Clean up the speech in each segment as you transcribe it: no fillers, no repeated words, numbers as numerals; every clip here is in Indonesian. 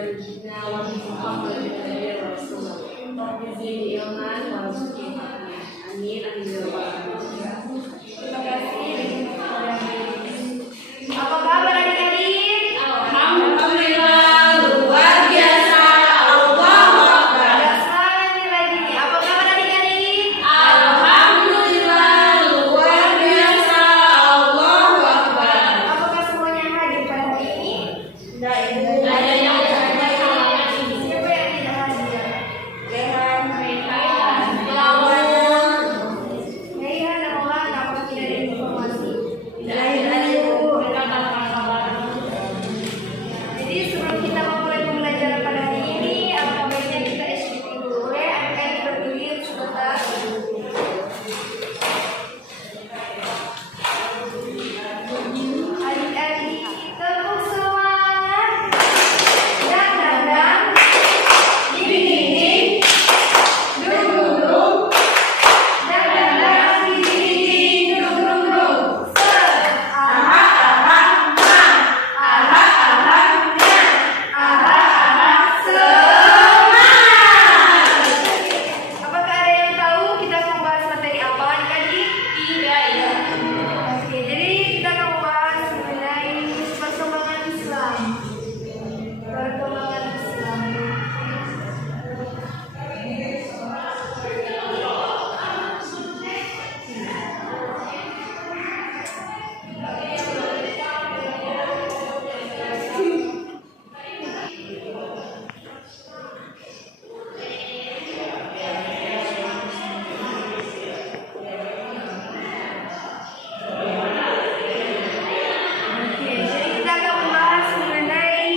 نبينا محمد النبي الرسول رب زدني علما وارزقني فهما amin amin ya rabbal alamin. Terima kasih. Apa kabar adik-adik? Alhamdulillah luar biasa. Allahu Akbar. Selanjutnya lagi. Apa kabar adik-adik? Alhamdulillah luar biasa. Allahu Akbar. Apakah semuanya hadir pada hari ini? Tidak, ada yang hadir. Siapa yang tidak hadir? Rehan, Rehan, Lawan, Rehan dan Maulana. Apakah tidak ada informasi? Tidak ada. Jadi sebelum kita memulai pembelajaran pada hari ini, alangkah baiknya kita SPP dulu ya. Adik-adik berdiri sebentar. Adik-adik tepuk semangat. Dan dinding, duduk. Dan dinding, duduk. Apakah ada yang tahu kita akan membahas materi apa adik-adik? Tidak ya. Oke, jadi kita akan membahas mengenai perkembangan Islam. Perkembangan Islam. Oke, jadi kita akan membahas mengenai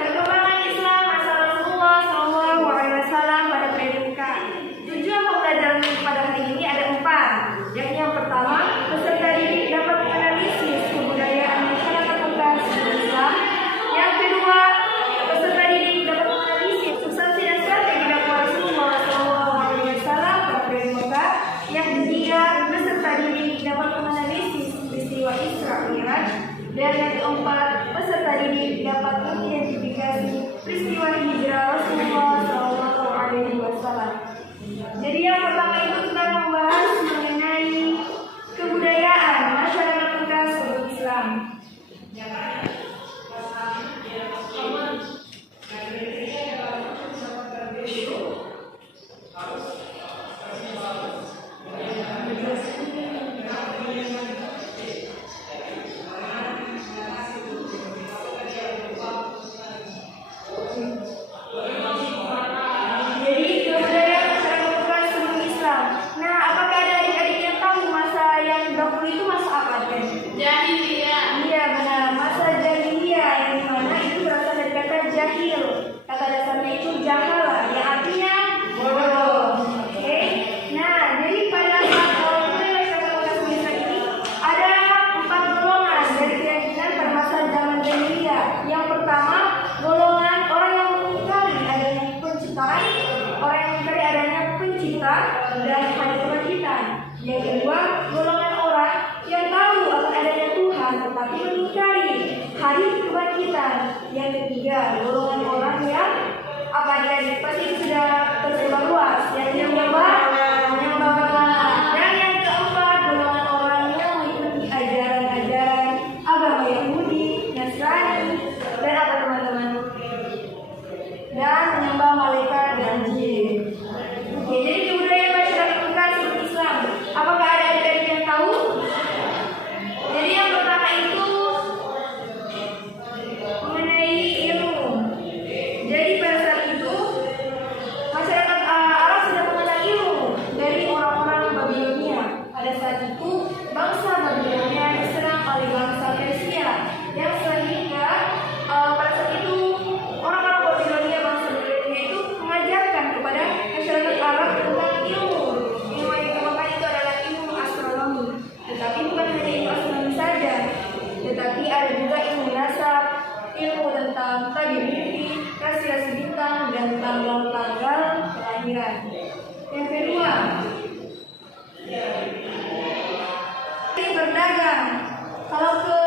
perkembangan Islam masa Rasulullah SAW pada PDK. Tujuan pembelajaran pada hari ini ada 4, yakni yang pertama, peserta didik dapat menganalisis kebudayaan masyarakat Mekah sebelum Islam. Yang kedua, peserta didik dapat menganalisis substansi dan strategi dakwah Rasulullah SAW pada PDK Mekah. Yang ketiga, peserta didik dapat menganalisis peristiwa Isra Mi'raj. Dan yang keempat, peserta didik dapat mengidentifikasi peristiwa hijrah Rasulullah SAW. Jadi yang pertama itu kita akan membahas mengenai kebudayaan masyarakat Mekah sebelum Islam. Jadi kebudayaan masyarakat Mekah sebelum Islam. Nah, apakah ada adik-adik yang tahu masa yang dahulu itu masa apa kan? Jahiliyah. Iya benar, masa jahiliyah yang dimana itu berasal dari kata jahil. Kata dasarnya itu jahala, yang artinya bodoh. Oke. Nah, jadi pada saat kebudayaan masyarakat Mekah sebelum Islam ini ada 4 golongan dari keyakinan pada masa zaman jahiliyah. Yang pertama, golongan orang yang mengingkari adanya penciptaan, orang yang mengingkari adanya pencipta dan hari kebangkitan. Yang kedua, golongan orang yang tahu akan adanya Tuhan tetapi mengingkari hari kebangkitan. Yang ketiga, golongan orang yang apa adik-adik pasti sudah tersebar luas, yang menyembah. Dan yang keempat, golongan orang yang mengikuti ajaran-ajaran agama Yahudi, Nasrani, dan apa teman-teman? Dan menyembah malaikat dan jin. Oke, jadi kebudayaan masyarakat Mekah sebelum Islam. Apakah ada adik-adik yang tahu? Jadi yang pertama itu mengenai ilmu. Jadi pada saat itu masyarakat Arab sudah mengenal ilmu dari orang-orang Babilonia. Pada saat itu bangsa Babilonia diserang oleh bangsa Persia, yang sehingga pada saat itu orang-orang Babilonia, bangsa Babilonia itu mengajarkan kepada masyarakat Arab tentang ilmu. Ilmu yang dikembangkan itu adalah ilmu astronomi. Tetapi bukan hanya ilmu astronomi saja, tetapi ada juga ilmu nasab, ilmu tentang tabir-mimpi, rasi-rasi bintang, dan tanggal-tanggal kelahiran. Yang kedua, ini berdagang. Kalau ke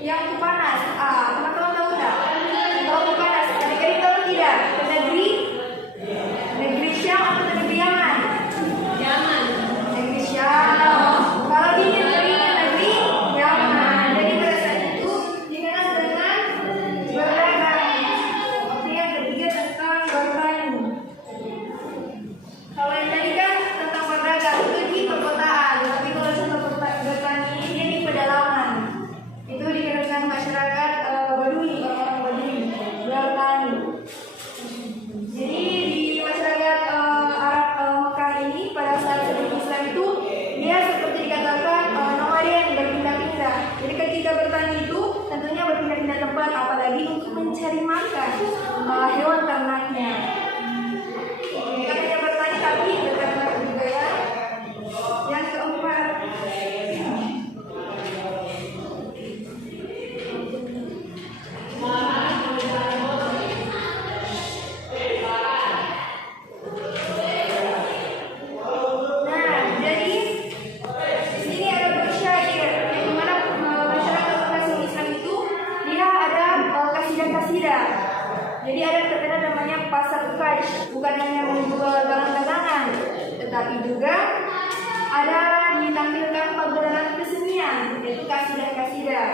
yang panas, teman-teman tahu nggak? Tahu mencari makan hewan ternaknya. Kan ada bertani tadi beternak juga ya. Yang keempat, jadi ada terkenal namanya pasar Kaj, bukan hanya menjual dagangan-dagangan, tetapi juga ada ditampilkan pagelaran kesenian, yaitu kasidah-kasidah.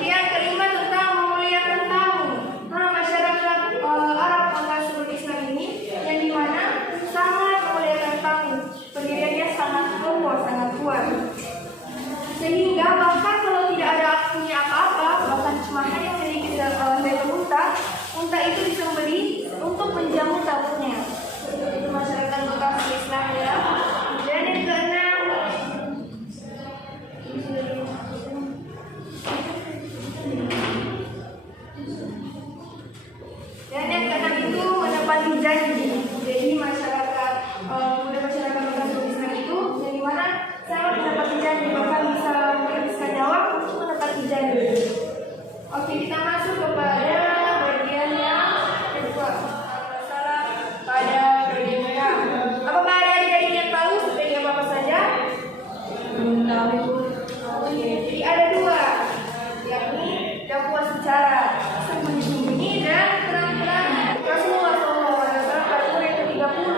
Yang kelima tentang memuliakan tamu. Masyarakat Arab pengasuh Islam ini yang dimana sangat memuliakan tamu, pendiriannya sangat kokoh, sangat kuat, sehingga bahkan kalau tidak ada punya apa-apa, bahkan cuma hanya memiliki unta itu disembelih untuk menjamu tamunya. Itu masyarakat pengasuh Islam ya. Dan yang keenam, itu menepati janji. Jadi masyarakat pengasuh Islam itu yang dimana sangat menepati janji, bahkan bisa menghabiskan nyawa untuk menepati janji. Oke, kita masuk kepada bagian yang kedua, masalah pada bagian merah. Apakah ada adik-adik yang tahu sebagai apa saja? Tahu. Oke, jadi ada dua, yakni dakwah secara sembunyi-sembunyi dan terang-terang. Rasulullah SAW pada umur yang ke-30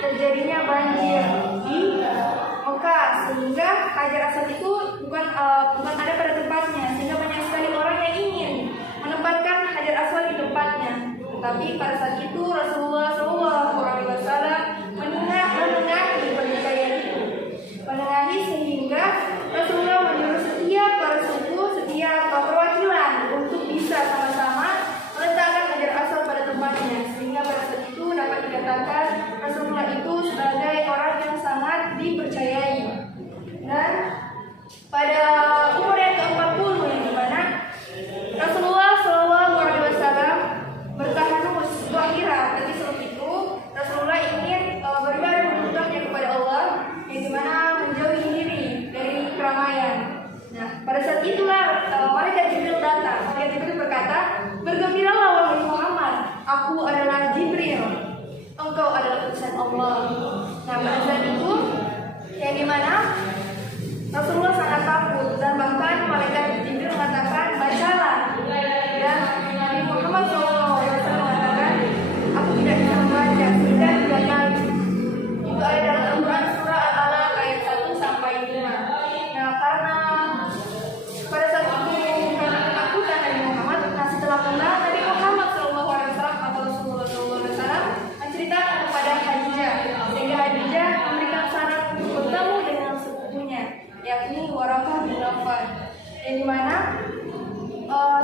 terjadinya banjir di Mekah, sehingga Hajar Aswad itu bukan ada pada tempatnya, sehingga banyak sekali orang yang ingin menempatkan Hajar Aswad di tempatnya. Tetapi pada saat itu Rasulullah SAW menengahi pertikaian itu, sehingga Rasulullah menyuruh setiap para suku, setiap perwakilan untuk bisa sama-sama meletakkan Hajar Aswad pada tempatnya, sehingga pada saat itu dapat dikatakan Rasulullah itu sebagai orang yang sangat dipercayai. Dan pada umur yang ke-40 yang dimana Rasulullah SAW bertahanus doa, tapi sebelum itu Rasulullah ingin beribadah menunjukkannya kepada Allah, yang dimana menjauhi diri dari keramaian. Nah, pada saat itulah malaikat Jibril datang. Malaikat Jibril berkata, "Bergembiralah wahai Muhammad, aku adalah Jibril, engkau adalah utusan Allah." Nah, pada saat itu yang dimana Rasulullah sangat takut, dan bahkan malaikat Jibril mengatakan, "Bacalah." Dan Nabi Muhammad SAW mengatakan, "Aku tidak bisa membaca." Sehingga 3 kali. Itu ada dalam Al-Quran surah Al-Alaq ayat 1 sampai 5. Nah, karena pada saat itu karena ketakutan Nabi Muhammad, setelah pulang Nabi Muhammad SAW atau Rasulullah SAW menceritakan kepada Khadijah, sehingga Khadijah memberikan saran untuk bertemu dengan sepupunya, yakni Waraqah bin Nawfal, yang dimana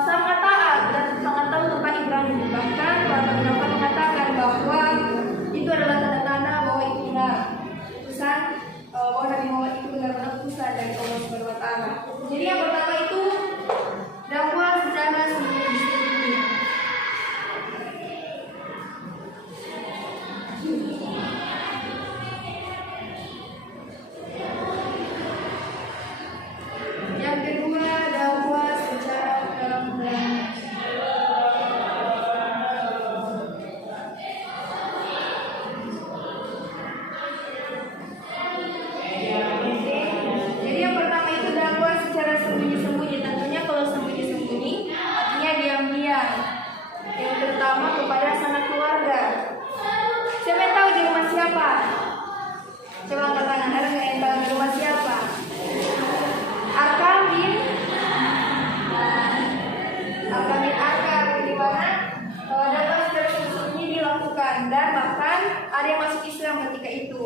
sangat taat dan sangat tahu tentang Ibrahim. Bahkan Waraqah bin Nawfal mengatakan bahwa itu adalah tanda-tanda bahwa itu benar utusan, bahwa Nabi Muhammad itu benar-benar utusan dari Allah Subhanahu wa Ta'ala. Jadi yang pertama itu dakwah secara sembunyi-sembunyi. Yang kedua, dakwah secara terang-terangan. Jadi yang pertama itu dakwah secara sembunyi-sembunyi. Tentunya kalau sembunyi-sembunyi artinya diam-diam, yang terutama kepada sanak keluarga. Siapa yang tahu di rumah siapa? Coba angkat tangan, ada nggak yang tahu di rumah siapa? Arkam bin Arkam, di mana dakwah secara sembunyi dilakukan, dan bahkan ada yang masuk Islam ketika itu.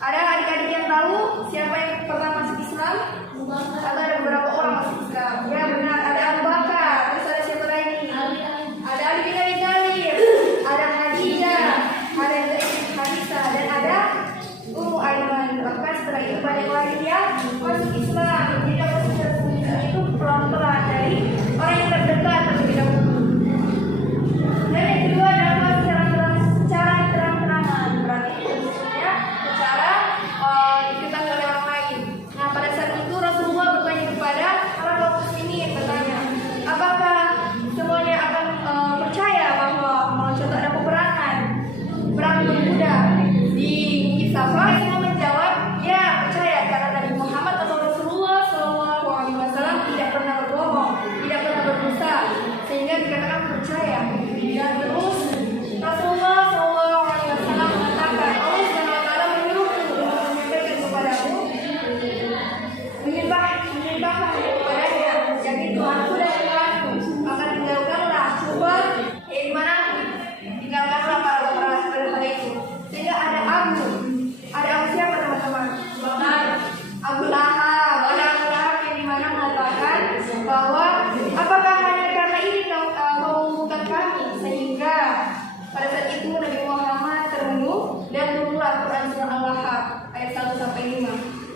Ada adik-adik yang tahu siapa yang pertama masuk Islam? Atau ada beberapa orang masuk Islam? Ya benar, ada Abu Bakar. Terus ada siapa lagi? Ada Ali bin Abi Thalib, ada Khadijah, itu banyak lagi yang masuk Islam. Jadi dakwah secara sembunyi itu pelan-pelan dari orang yang terdekat terlebih dahulu. Dan yang kedua dakwah secara terang-terangan, berarti tentunya secara diketahui oleh orang lain. Nah, pada saat itu Rasulullah bertanya kepada para kaum muslimin, bertanya, apakah semuanya akan percaya bahwa contoh ada peperangan perang berkuda di Bukit Safa? Semua menjawab, ya percaya, karena Nabi Muhammad atau Rasulullah SAW tidak pernah berbohong, tidak pernah berdusta, sehingga dikatakan percaya. Dan terus Rasulullah SAW mengatakan, Allah SWT menyuruhku untuk menyampaikan kepadamu, menyembah kepadanya, jadi Tuhanku dan Tuhanku, maka tinggalkanlah subhat, di mana tinggalkanlah para hal itu. Sehingga ada Abu siapa teman-teman? Abu Lahab yang dimana mengatakan bahwa apakah hanya karena ini kau membutuhkan kami, sehingga pada saat itu Nabi Muhammad terbunuh dan turunlah Quran surah Al-Lahab ayat 1-5.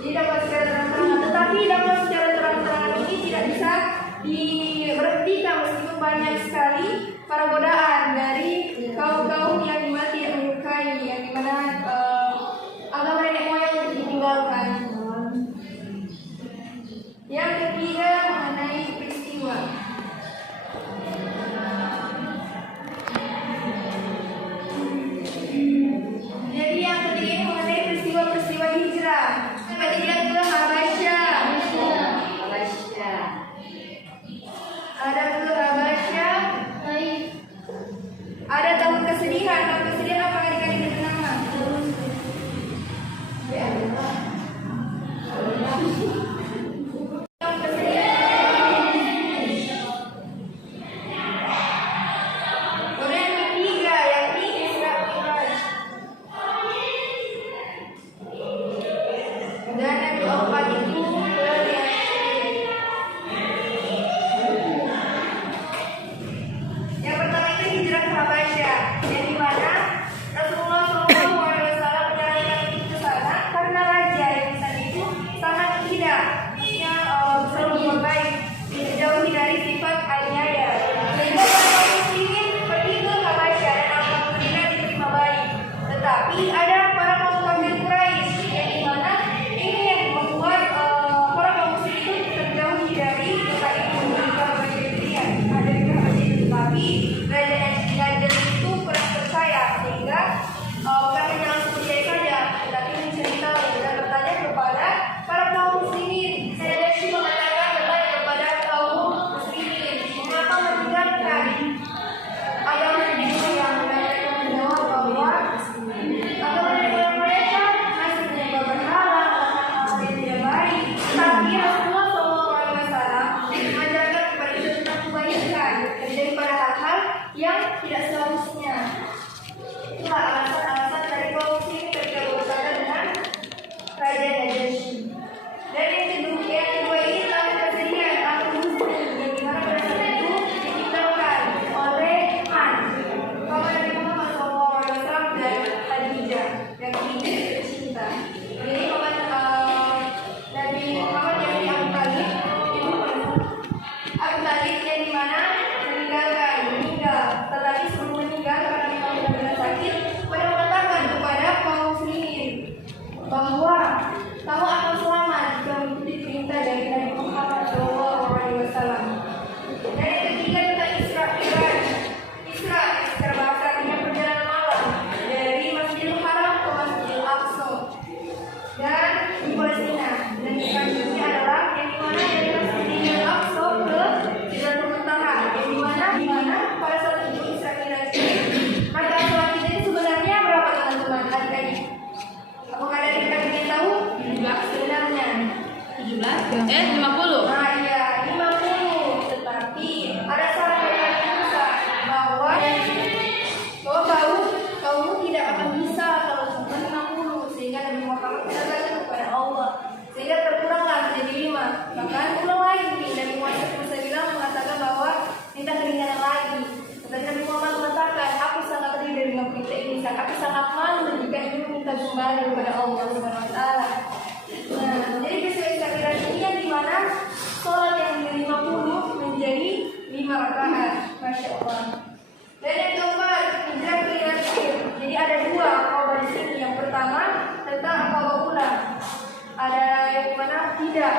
Jadi dapat secara terang-terangan, tetapi dapat secara terang-terangan ini tidak bisa diberhentikan meskipun banyak sekali para godaan dari kaum-kaum yang dimana tidak menyukai, yang dimana agama nenek moyang ditinggalkan. Yang ketiga mengenai peristiwa. Jadi yang ketiga ini mengenai peristiwa hijrah. Ketiga ke Habasyah. Ada ke Habasyah. Ada tahun kesedihan. Tahun kesedihan apa adik-adik bernama? yang tidak seharusnya. Itulah alasan-alasan dari kaum muslimin ketika berkata dengan Raja Najasyi. Dan yang kedua ini telah kesedihan atau muslim yang dimana pada saat itu ditinggalkan oleh Han, paman Nabi Muhammad SAW dan Khadijah yang ingin bercinta. Jadi paman Nabi Muhammad yang di Abu Talib itu Abu Talib yang dimana meninggal, tetapi sebelum meninggal karena memang benar-benar sakit, pada mengatakan kepada kaum muslimin bahwa kamu akan selamat jika mengikuti perintah dari Nabi Muhammad SAW. Dan yang ketiga tentang Isra Mi'raj. Isra secara bahasa artinya perjalanan malam dari Masjidil Haram ke Masjidil Aqsa dan di Palestina. Dan selanjutnya adalah yang dimana dari Masjidil Aqsa ke Sidratul Muntaha, yang dimana pada saat itu Isra Mi'raj maka sholat ini sebenarnya berapa teman-teman adik-adik? Apakah ada adik-adik yang tahu? 17 sebenarnya 50. Nah iya 50. Tetapi ada salah yang besar bahwa kamu tidak akan bisa kalau sampai 50, sehingga Nabi Muhammad katakan kepada Allah, sehingga terkuranglah menjadi 5. Bahkan ulang lagi Nabi Muhammad SAW mengatakan bahwa minta keringanan lagi. Tetapi Nabi Muhammad mengatakan, aku sangat rindu dengan perintah ini, aku sangat malu jika ini minta kembali kepada Allah SWT. Nah, jadi peristiwa takbiran ini yang dimana sholat yang 50 menjadi 5 rakaat. Masya Allah. Dan yang keempat, hijrah ke Yasin. Jadi ada 2 akobah di sini. Yang pertama tentang akobah ulang. Ada yang mana tidak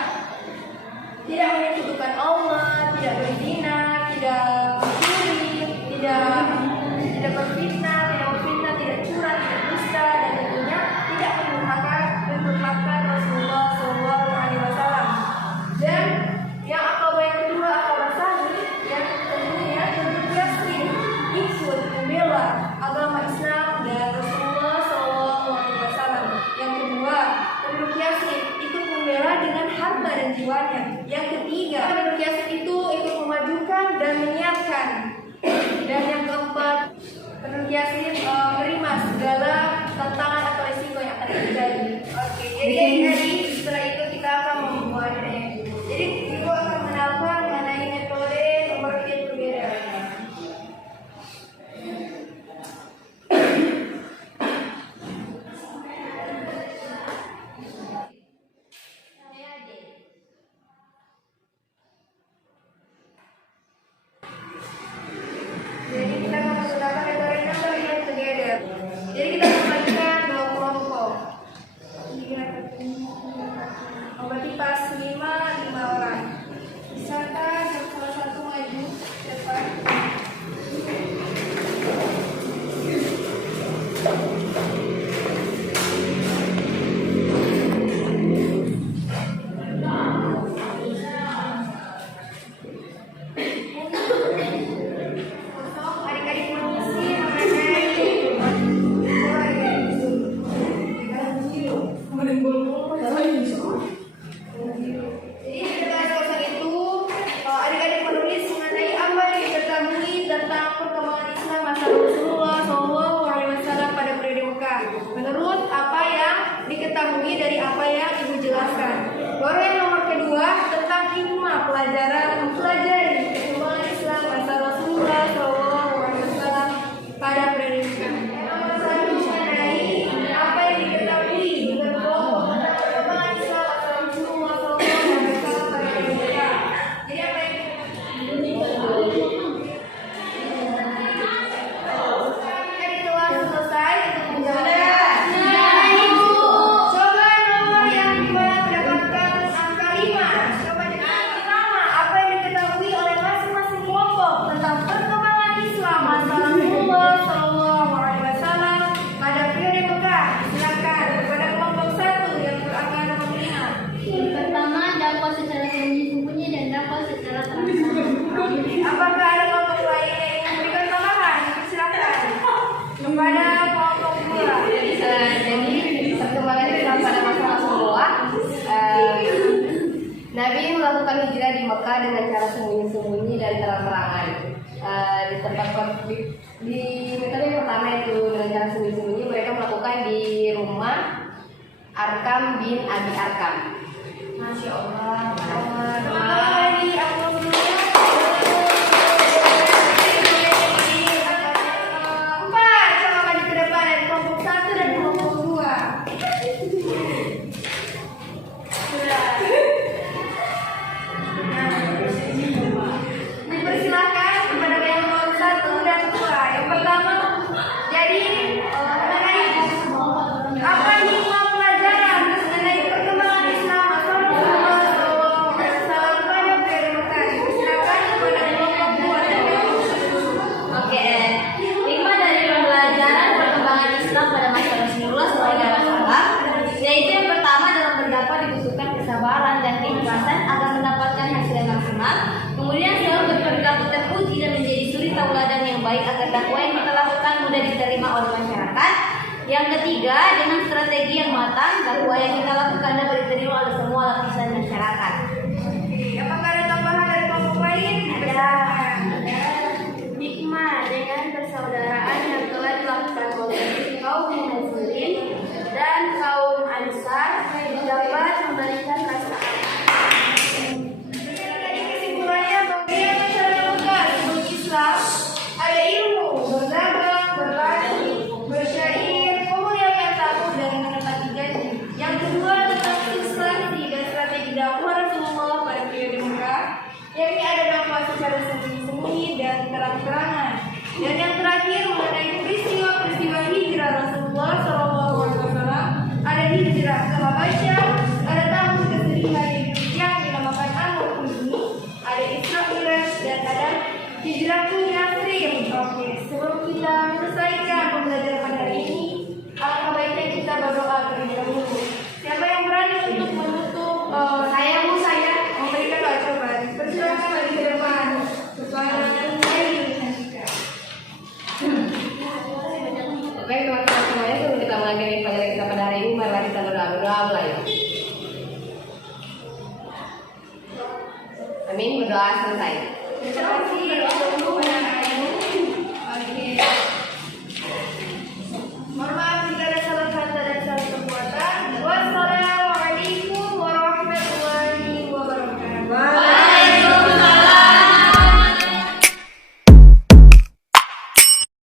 menyekutukan Allah, tidak berzina, tidak mencuri, tidak berfitnah, tidak curang, tidak dusta, dan tentunya tidak mendurhakan Rasulullah SAW. Dan yang akobah yang kedua, akobah sani, yang tentunya yakin ikut membela agama Islam dan Rasulullah SAW. Yang kedua, penduduk Yasin ikut membela dengan harta dan jiwanya. Yang ketiga, penduduk Yasin itu ikut memajukan dan menyiapkan. Dan yang keempat, penduduk Yasin menerima segala tantangan atau risiko yang akan terjadi. Oke, jadi setelah itu kita akan membuatnya. Jadi ibu akan mengenalkan mengenai metode nomor perbedaan. Jadi kita akan menggunakan metode number yang together. Jadi kita membagikan 2 kelompok. Berarti pas 5 orang. Misalkan salah satu maju depan. Adik-adik mengisi Jadi dengan kosong itu adik-adik menulis mengenai apa yang diketahui tentang perkembangan Islam masa Rasulullah SAW pada periode Mekah. Menurut apa yang diketahui dari apa yang ibu jelaskan. Baru yang nomor kedua tentang hikmah pelajaran mempelajari perkembangan Islam masa Rasulullah SAW pada periode Mekah. Yang nomor 1 mengenai apa yang diketahui tentang perkembangan Islam masa Rasulullah SAW pada periode Mekah. Jadi apa yang jadi telah selesai untuk menjawab. Coba nomor yang dimana mendapatkan angka 5. Coba pertama, apa yang diketahui oleh masing-masing kelompok tentang perkembangan Islam masa Rasulullah SAW pada periode Mekah. Silakan kepada kelompok 1 yang berakan nomor 5. Pertama, dakwah secara sembunyi-sembunyi dan dakwah secara terang-terangan. Apakah ada kelompok lain yang ingin memberikan tambahan? Silakan kepada kelompok 2. Jadi perkembangan Islam pada masa Rasulullah, Nabi melakukan hijrah di Mekah dengan cara sembunyi-sembunyi dan terang-terangan. Di tempat di metode yang pertama itu dengan cara sembunyi-sembunyi, mereka melakukan di rumah Arkam bin Abi Arkam. Masya Allah. Teman-teman di aku dulu. 4 sama maju ke depan dari kelompok 1 dan kelompok 2. Sudah. Dipersilakan kepada yang nomor 1 dan 2. Yang pertama, jadi mengenai apa hikmah pelajaran mengenai perkembangan Islam masa Rasulullah SAW pada periode Mekah. Silakan kepada kelompok 2 dan kelompok 1. Oke, hikmah dari pembelajaran perkembangan Islam pada masa Rasulullah SAW, yaitu yang pertama dalam berdakwah dibutuhkan kesabaran dan keikhlasan agar mendapatkan hasil yang maksimal. Kemudian selalu berperilaku terpuji dan menjadi suri tauladan yang baik agar dakwah yang kita lakukan mudah diterima oleh masyarakat. Yang ketiga, dengan strategi yang matang, dakwah yang kita lakukan dapat diterima oleh semua lapisan masyarakat. Apakah ada tambahan dari kelompok lain? Ada hikmah dengan persaudaraan yang telah dilakukan oleh kaum Muhajirin dan kaum Ansar dapat memberikan rasa aman. Jadi kesimpulannya bagi masyarakat Mekah sebelum Islam ada ilmu, berdagang, bertani, bersyair, kemudian yang takut dan menepati janji. Yang kedua tentang Islam Dan yang terakhir mengenai peristiwa hijrah Rasulullah SAW, ada hijrah ke Habasyah pada tahun ke-5 yang dinamakan Amul Huzni, ada Isra Mi'raj, dan ada hijrah ke Yathrib. Oke, sebelum kita menyelesaikan pembelajaran pada hari ini, alangkah baiknya kita berdoa terlebih dahulu. Siapa yang berani untuk menutup? Saya memberikan doa. Coba persilakan lagi ke depan. Baik teman-teman semuanya, sebelum kita mengakhiri pelajaran kita pada hari ini, marilah kita berdoa mulai. Amin, berdoa selesai. Terima kasih.